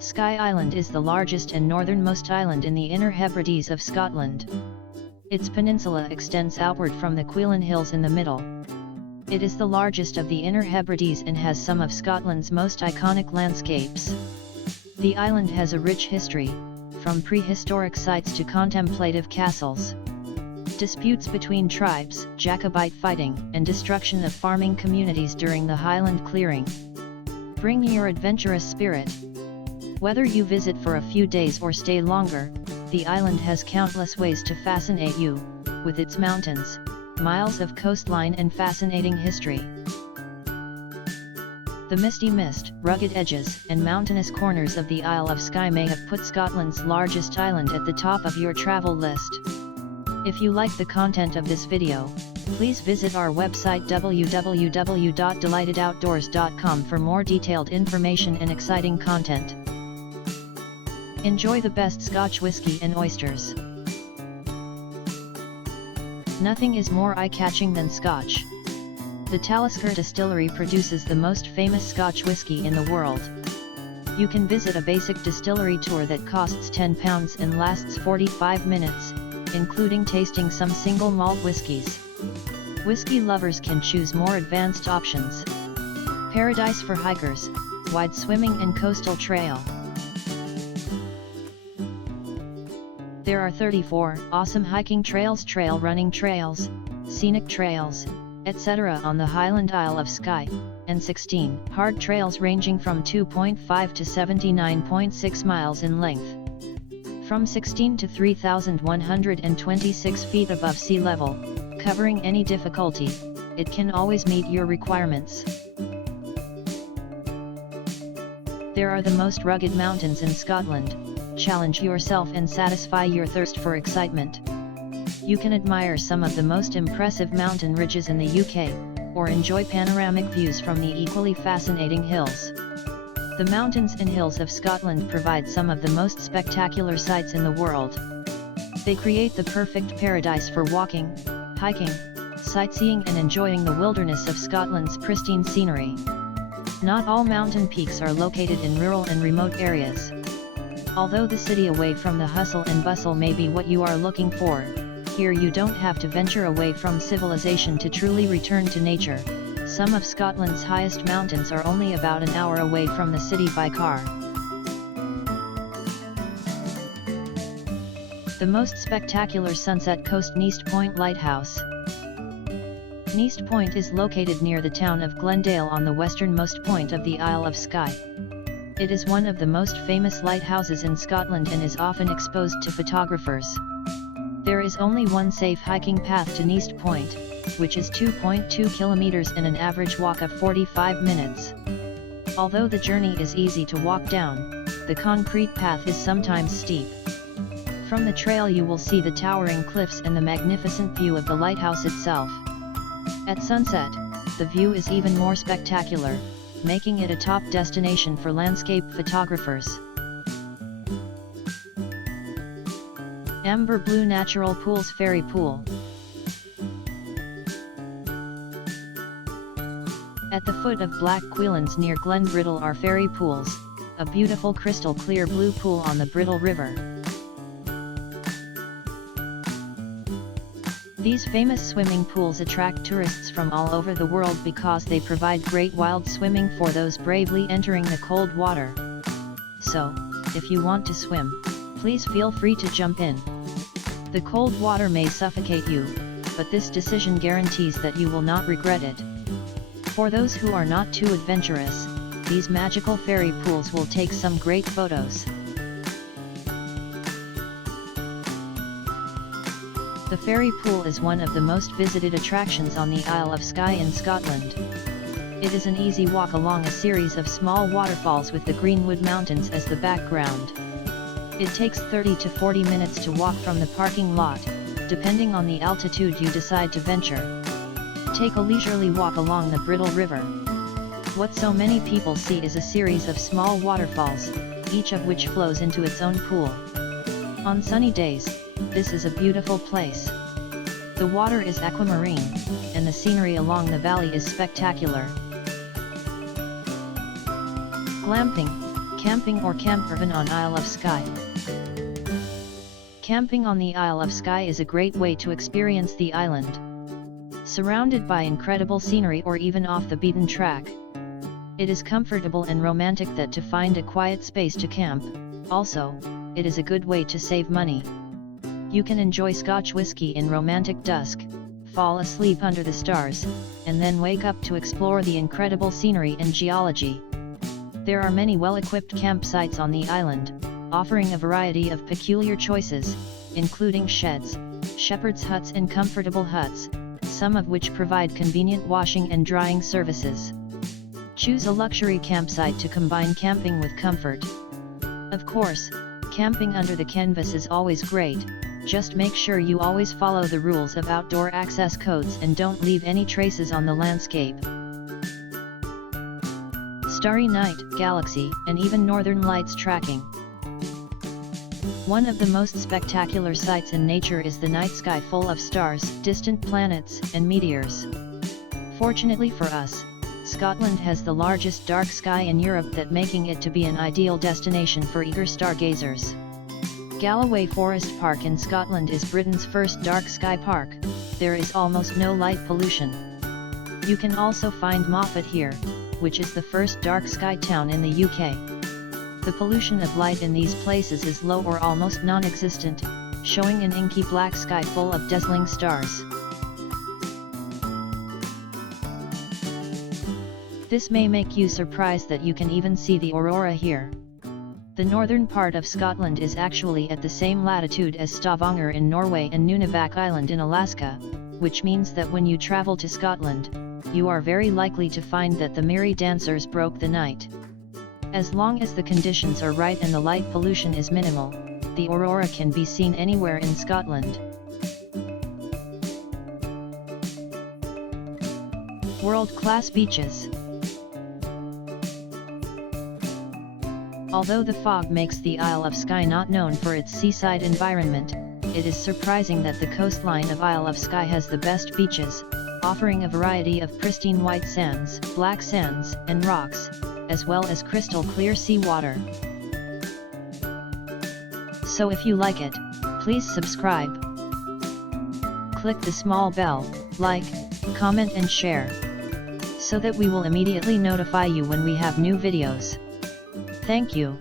Skye Island is the largest and northernmost island in the Inner Hebrides of Scotland. Its peninsula extends outward from the Cuillin Hills in the middle. It is the largest of the Inner Hebrides and has some of Scotland's most iconic landscapes. The island has a rich history, from prehistoric sites to contemplative castles. Disputes between tribes, Jacobite fighting, and destruction of farming communities during the Highland clearing. Bring your adventurous spirit. Whether you visit for a few days or stay longer, the island has countless ways to fascinate you, with its mountains, miles of coastline and fascinating history. The misty mist, rugged edges, and mountainous corners of the Isle of Skye may have put Scotland's largest island at the top of your travel list. If you like the content of this video, please visit our website www.delightedoutdoors.com for more detailed information and exciting content. Enjoy the best Scotch whisky and oysters. Nothing is more eye-catching than Scotch. The Talisker Distillery produces the most famous Scotch whisky in the world. You can visit a basic distillery tour that costs £10 and lasts 45 minutes, including tasting some single malt whiskies. Whisky lovers can choose more advanced options. Paradise for hikers, wide swimming and coastal trail. There are 34 awesome hiking trails, trail running trails, scenic trails, etc. on the Highland Isle of Skye, and 16 hard trails ranging from 2.5 to 79.6 miles in length. From 16 to 3,126 feet above sea level, covering any difficulty, it can always meet your requirements. There are the most rugged mountains in Scotland. Challenge yourself and satisfy your thirst for excitement. You can admire some of the most impressive mountain ridges in the UK, or enjoy panoramic views from the equally fascinating hills. The mountains and hills of Scotland provide some of the most spectacular sights in the world. They create the perfect paradise for walking, hiking, sightseeing and enjoying the wilderness of Scotland's pristine scenery. Not all mountain peaks are located in rural and remote areas. Although the city away from the hustle and bustle may be what you are looking for, here you don't have to venture away from civilization to truly return to nature. Some of Scotland's highest mountains are only about an hour away from the city by car. The most spectacular sunset coast, Neist Point Lighthouse. Neist Point is located near the town of Glendale on the westernmost point of the Isle of Skye. It is one of the most famous lighthouses in Scotland and is often exposed to photographers. There is only one safe hiking path to Neist Point, which is 2.2 kilometers and an average walk of 45 minutes. Although the journey is easy to walk down, the concrete path is sometimes steep. From the trail you will see the towering cliffs and the magnificent view of the lighthouse itself. At sunset, the view is even more spectacular, making it a top destination for landscape photographers. Amber Blue Natural Pools Fairy Pool. At the foot of Black Cuillins near Glenbrittle are fairy pools, a beautiful crystal clear blue pool on the Brittle River. These famous swimming pools attract tourists from all over the world because they provide great wild swimming for those bravely entering the cold water. So, if you want to swim, please feel free to jump in. The cold water may suffocate you, but this decision guarantees that you will not regret it. For those who are not too adventurous, these magical fairy pools will take some great photos. The fairy pool is one of the most visited attractions on the Isle of Skye in Scotland. It is an easy walk along a series of small waterfalls with the Greenwood Mountains as the background. It takes 30 to 40 minutes to walk from the parking lot, depending on the altitude you decide to venture. Take a leisurely walk along the Brittle River. What so many people see is a series of small waterfalls, each of which flows into its own pool. On sunny days, this is a beautiful place. The water is aquamarine, and the scenery along the valley is spectacular. Glamping. Camping or campervan on Isle of Skye. Camping on the Isle of Skye is a great way to experience the island. Surrounded by incredible scenery or even off the beaten track. It is comfortable and romantic that to find a quiet space to camp. Also, it is a good way to save money. You can enjoy Scotch whisky in romantic dusk, fall asleep under the stars, and then wake up to explore the incredible scenery and geology. There are many well-equipped campsites on the island, offering a variety of peculiar choices, including sheds, shepherd's huts and comfortable huts, some of which provide convenient washing and drying services. Choose a luxury campsite to combine camping with comfort. Of course, camping under the canvas is always great, just make sure you always follow the rules of outdoor access codes and don't leave any traces on the landscape. Starry night, galaxy, and even northern lights tracking. One of the most spectacular sights in nature is the night sky full of stars, distant planets, and meteors. Fortunately for us, Scotland has the largest dark sky in Europe, that making it to be an ideal destination for eager stargazers. Galloway Forest Park in Scotland is Britain's first dark sky park. There is almost no light pollution. You can also find Moffat here, which is the first dark sky town in the UK. The pollution of light in these places is low or almost non-existent, showing an inky black sky full of dazzling stars. This may make you surprised that you can even see the aurora here. The northern part of Scotland is actually at the same latitude as Stavanger in Norway and Nunavak Island in Alaska, which means that when you travel to Scotland, you are very likely to find that the merry dancers broke the night. As long as the conditions are right and the light pollution is minimal, the aurora can be seen anywhere in Scotland. World-class beaches. Although the fog makes the Isle of Skye not known for its seaside environment, it is surprising that the coastline of Isle of Skye has the best beaches, offering a variety of pristine white sands, black sands, and rocks, as well as crystal clear sea water. So if you like it, please subscribe. Click the small bell, like, comment and share, so that we will immediately notify you when we have new videos. Thank you.